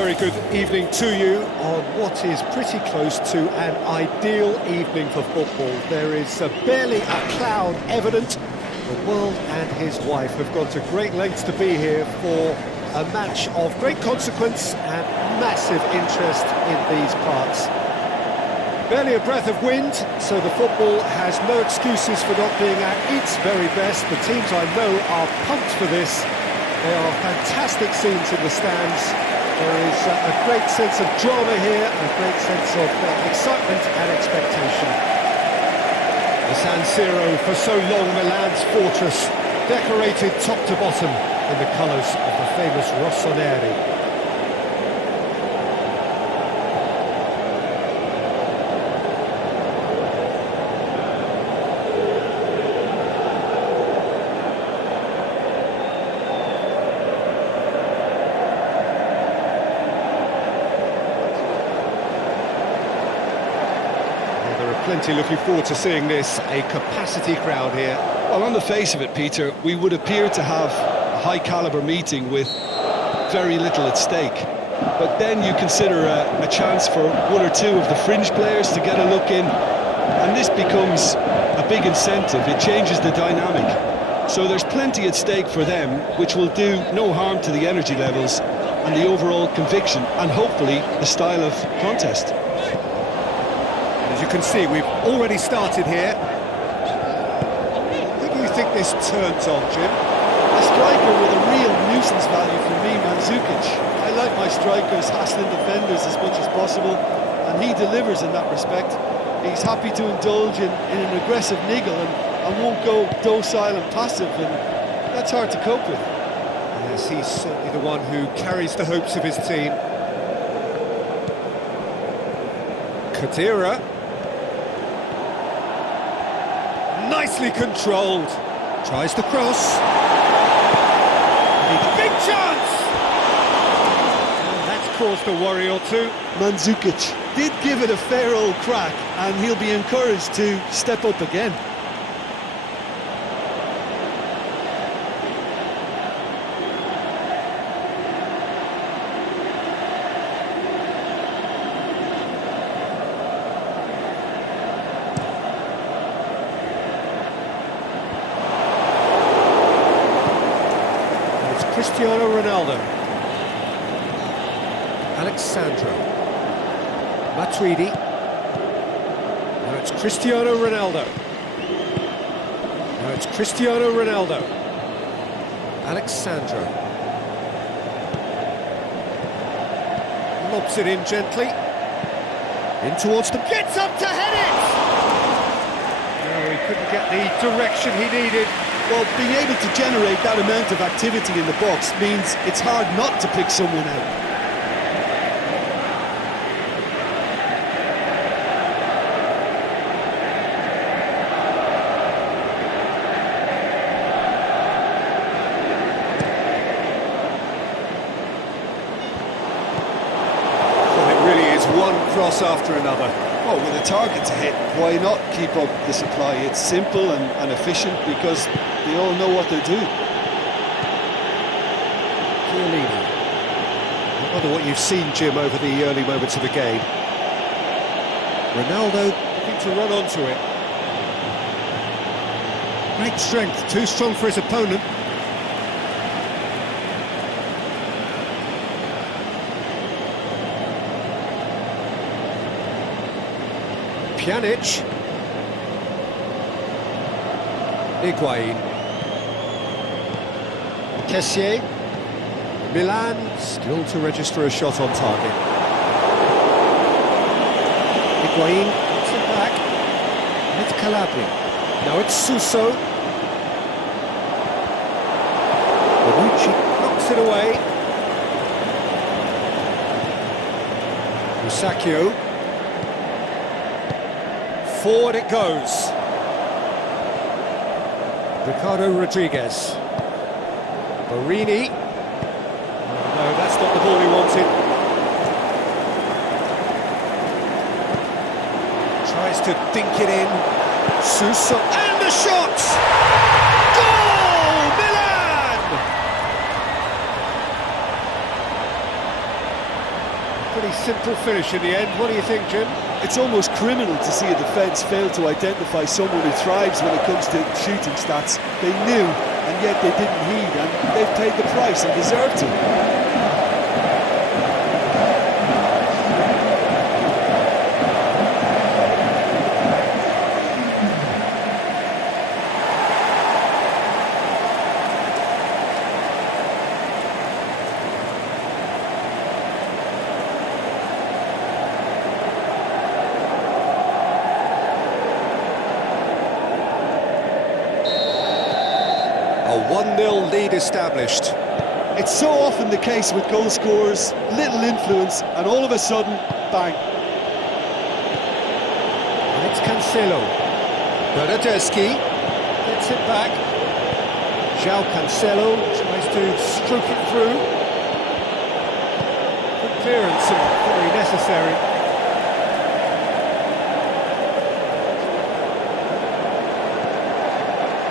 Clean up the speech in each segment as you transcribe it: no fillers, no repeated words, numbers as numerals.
very good evening to you on what is pretty close to an ideal evening for football. There is barely a cloud evident. The world and his wife have gone to great lengths to be here for a match of great consequence and massive interest in these parts. Barely a breath of wind, so the football has no excuses for not being at its very best. The teams I know are pumped for this. There are fantastic scenes in the stands. There is a great sense of drama here, a great sense of excitement and expectation. The San Siro, for so long Milan's fortress, decorated top to bottom in the colours of the famous Rossoneri. Plenty looking forward to seeing this, a capacity crowd here. Well, on the face of it, Peter, we would appear to have a high-caliber meeting with very little at stake. But then you consider a chance for one or two of the fringe players to get a look in, and this becomes a big incentive. It changes the dynamic. So there's plenty at stake for them, which will do no harm to the energy levels and the overall conviction, and hopefully the style of contest. As you can see, we've already started here. Who do you think this turns on, Jim? A striker with a real nuisance value for me, Mandzukic. I like my strikers hassling defenders as much as possible, and he delivers in that respect. He's happy to indulge in an aggressive niggle and won't go docile and passive, and that's hard to cope with. Yes, he's certainly the one who carries the hopes of his team. Khedira. Nicely controlled. Tries to cross. A big chance! And that's caused a worry or two. Mandzukic did give it a fair old crack, and he'll be encouraged to step up again. Cristiano Ronaldo. Alexandro. Matuidi. Now it's Cristiano Ronaldo. Now it's Cristiano Ronaldo. Alexandro. Lobs it in gently. In towards the... Gets up to head it! No, he couldn't get the direction he needed. Well, being able to generate that amount of activity in the box means it's hard not to pick someone out. Well, it really is one cross after another. Well, with a target to hit, why not keep up the supply? It's simple and efficient because they all know what they're doing. Chiellini. I wonder what you've seen, Jim, over the early moments of the game. Ronaldo looking to run onto it. Great strength, too strong for his opponent. Pjanic. Higuain. Kessié. Milan still to register a shot on target. Higuain gets it back. And it's Calabria. Now it's Suso. Bonucci knocks it away. Musacchio. Forward it goes. Ricardo Rodriguez. Borini. Oh, no, that's not the ball he wanted. Tries to dink it in. Suso. And the shot! Goal! Milan! Pretty simple finish in the end. What do you think, Jim? It's almost criminal to see a defence fail to identify someone who thrives when it comes to shooting stats. They knew, and yet they didn't heed, and they've paid the price and deserve to. A 1-0 lead established. It's so often the case with goal scorers, little influence, and all of a sudden, bang. And it's Cancelo. Bernardeschi gets it back. João Cancelo tries to stroke it through. Good clearance and very necessary.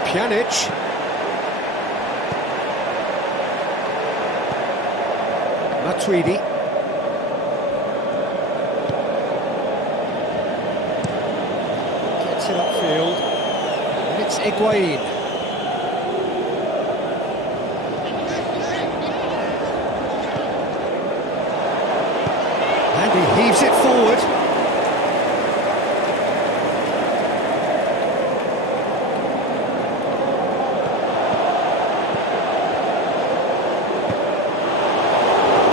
Pjanic. Matuidi. Gets it upfield. And it's Higuain. And he heaves it forward.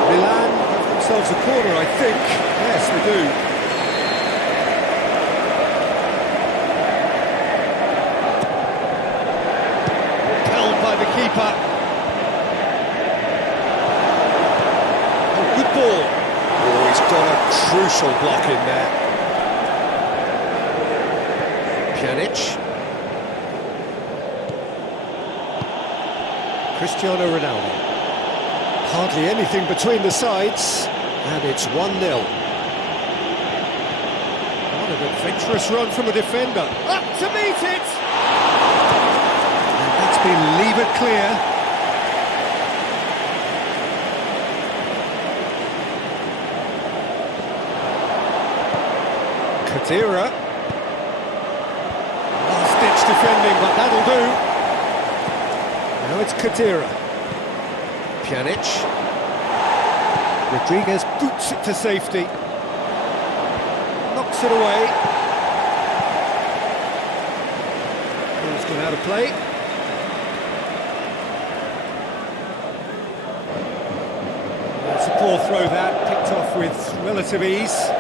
Milan have themselves a corner, I think. Yes, they do. Held by the keeper. Oh, good ball. Oh, he's got a crucial block in there. Pjanic. Cristiano Ronaldo. Hardly anything between the sides, and it's 1-0. What an adventurous run from a defender. Up to meet it! And that's been levered clear. Khedira. Last-ditch defending, but that'll do. Now it's Khedira. Pjanic. Rodriguez boots it to safety. Knocks it away. Ball's gone out of play. It's a poor throw that, picked off with relative ease.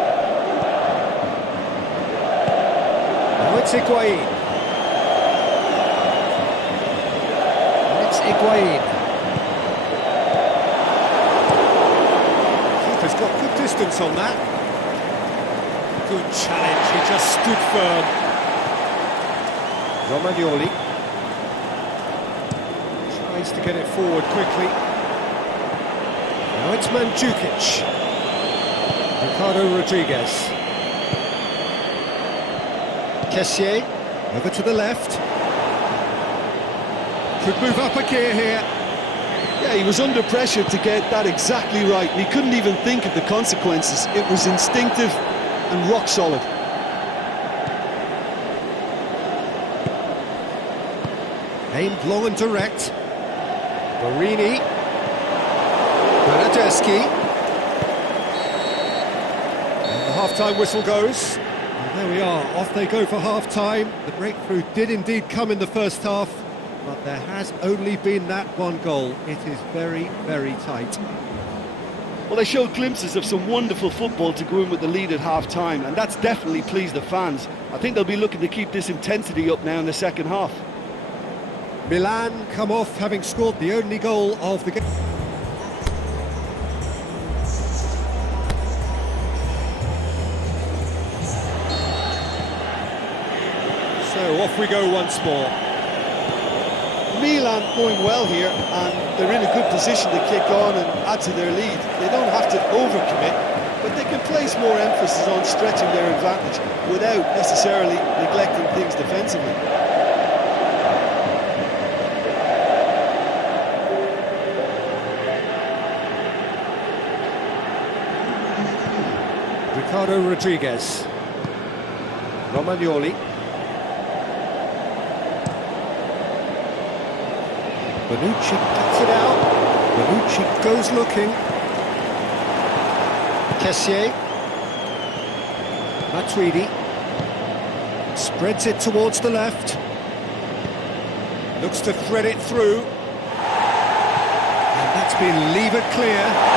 Now it's Higuain. And it's Higuain. He's got good distance on that. Good challenge, he just stood firm. Romagnoli tries to get it forward quickly. Now it's Mandzukic. Ricardo Rodriguez. Kessié over to the left. Could move up a gear here. Yeah, he was under pressure to get that exactly right, and he couldn't even think of the consequences. It was instinctive and rock solid. Aimed long and direct. Borini. Bernardeschi. And the half-time whistle goes. And there we are, off they go for half-time. The breakthrough did indeed come in the first half, but there has only been that one goal. It is very, very tight. Well, they showed glimpses of some wonderful football to go in with the lead at half-time, and that's definitely pleased the fans. I think they'll be looking to keep this intensity up now in the second half. Milan come off having scored the only goal of the game. So off we go once more. Milan going well here, and they're in a good position to kick on and add to their lead. They don't have to overcommit, but they can place more emphasis on stretching their advantage without necessarily neglecting things defensively. Ricardo Rodriguez. Romagnoli. Bonucci cuts it out. Bonucci goes looking. Kessié. Matuidi. Spreads it towards the left. Looks to thread it through. And that's been levered clear.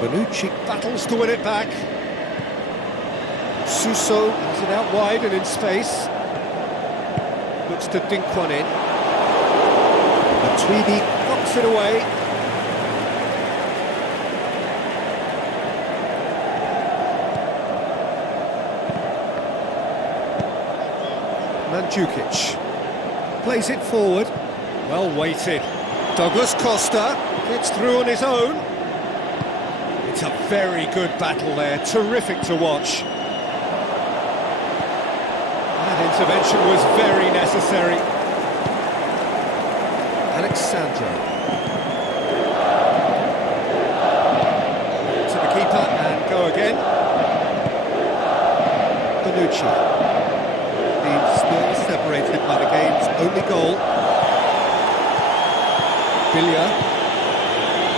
Bonucci battles to win it back. Suso has it out wide and in space. Looks to dink one in. Matuidi knocks it away. Mandzukic plays it forward. Well weighted. Douglas Costa gets through on his own. It's a very good battle there, terrific to watch. That intervention was very necessary. Alexandro. To the keeper and go again. Bonucci. He's still separated by the game's only goal. Villa.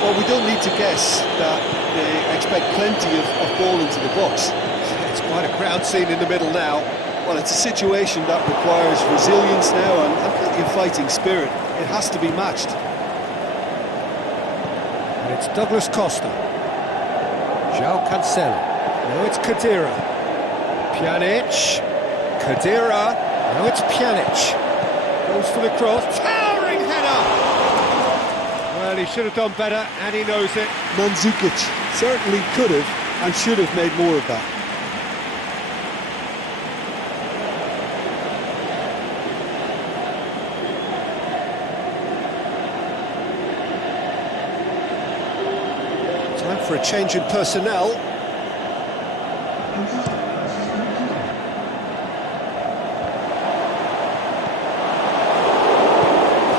Well, we don't need to guess that they expect plenty of ball into the box. It's quite a crowd scene in the middle now. Well, it's a situation that requires resilience now and plenty of fighting spirit. It has to be matched. And it's Douglas Costa. João Cancelo. Now it's Khedira. Pjanic. Khedira. Now it's Pjanic. Goes for the cross. Towering header! Well, he should have done better, and he knows it. Mandzukic certainly could have and should have made more of that. Time for a change in personnel.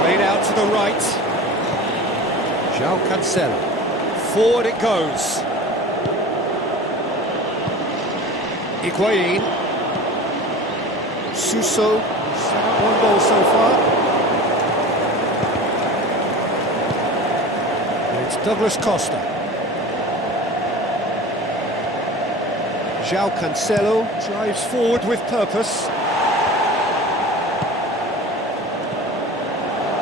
Played out to the right. João Cancelo. Forward it goes. Higuain. Suso. One goal so far. And it's Douglas Costa. João Cancelo drives forward with purpose.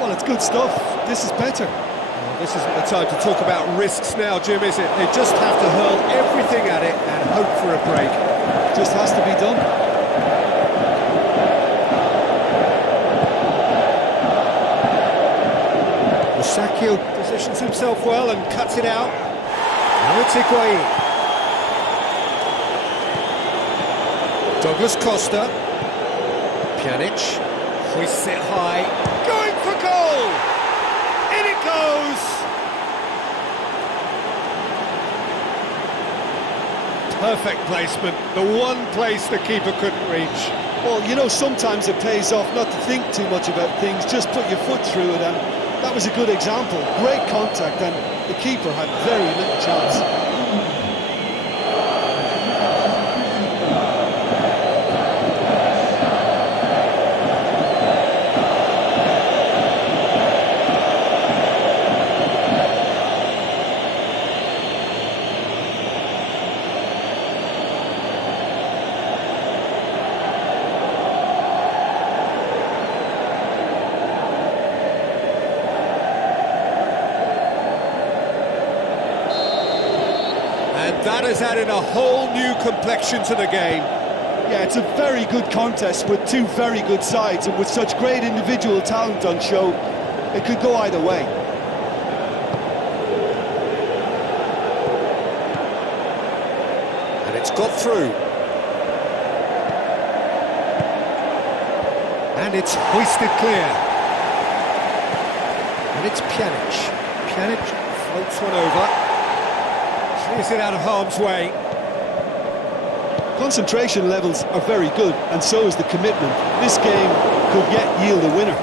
Well, it's good stuff. This is better. Well, this isn't the time to talk about risks now, Jim, is it? They just have to hurl everything at it and hope for a break. Just has to be done. Musacchio positions himself well and cuts it out. Now it's Higuain. Douglas Costa. Pjanic. Hoists it high. Going for goal! In it goes! Perfect placement. The one place the keeper couldn't reach. Well, you know, sometimes it pays off not to think too much about things, just put your foot through it, and that was a good example. Great contact, and the keeper had very little chance. That has added a whole new complexion to the game. Yeah, it's a very good contest with two very good sides, and with such great individual talent on show, it could go either way. And it's got through. And it's hoisted clear. And it's Pjanic. Pjanic floats one over. Clears it out of harm's way. Concentration levels are very good, and so is the commitment. This game could yet yield a winner.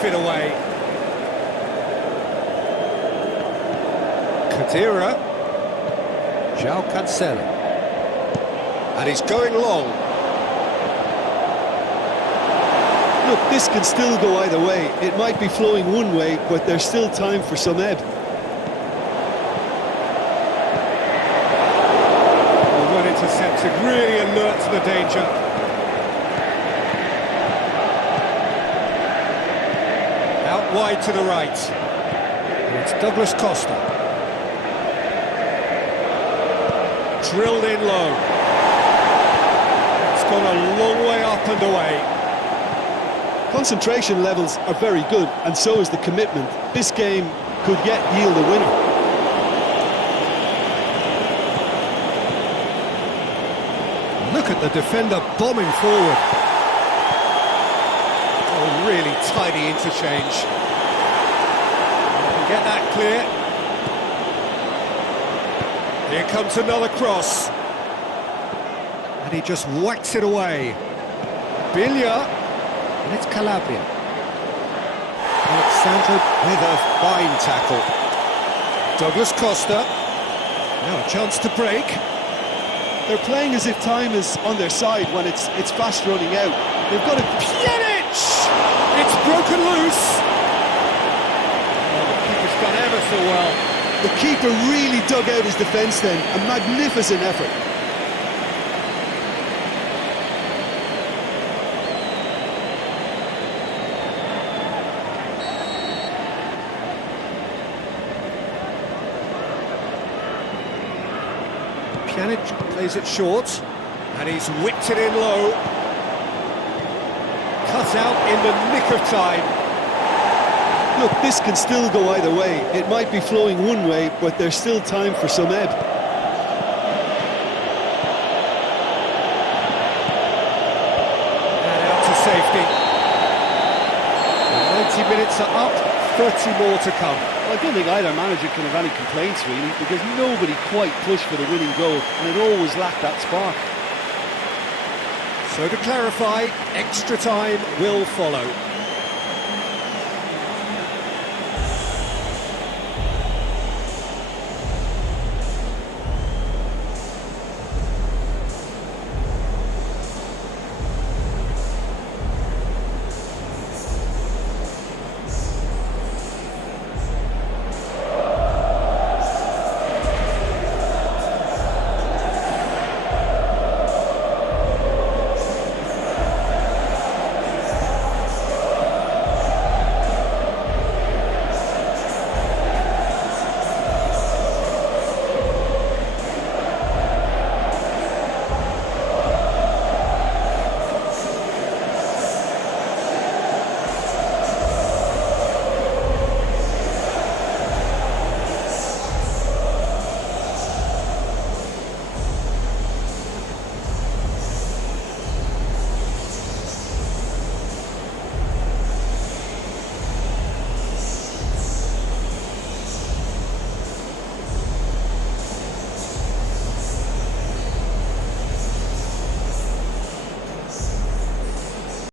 chip it away. Kadira. João Cancelo. And he's going long. Look, this can still go either way. It might be flowing one way, but there's still time for some ebb. Well intercepted, really alert to the danger. Out wide to the right. And it's Douglas Costa. Drilled in low. It's gone a long way up and away. Concentration levels are very good, and so is the commitment. This game could yet yield a winner. Look at the defender bombing forward. Oh, really tidy interchange. Get that clear. Here comes another cross. And he just whacks it away. Biglia. And it's Calabria. Alexandro with a fine tackle. Douglas Costa. Now a chance to break. They're playing as if time is on their side when it's fast running out. They've got to... Pjanic! It's broken loose. Oh, the keeper's done ever so well. The keeper really dug out his defence then. A magnificent effort. Pjanic plays it short, and he's whipped it in low. Cut out in the nick of time. Look, this can still go either way. It might be flowing one way, but there's still time for some ebb. And out to safety. The 90 minutes are up, 30 more to come. I don't think either manager can have any complaints, really, because nobody quite pushed for the winning goal, and it always lacked that spark. So to clarify, extra time will follow.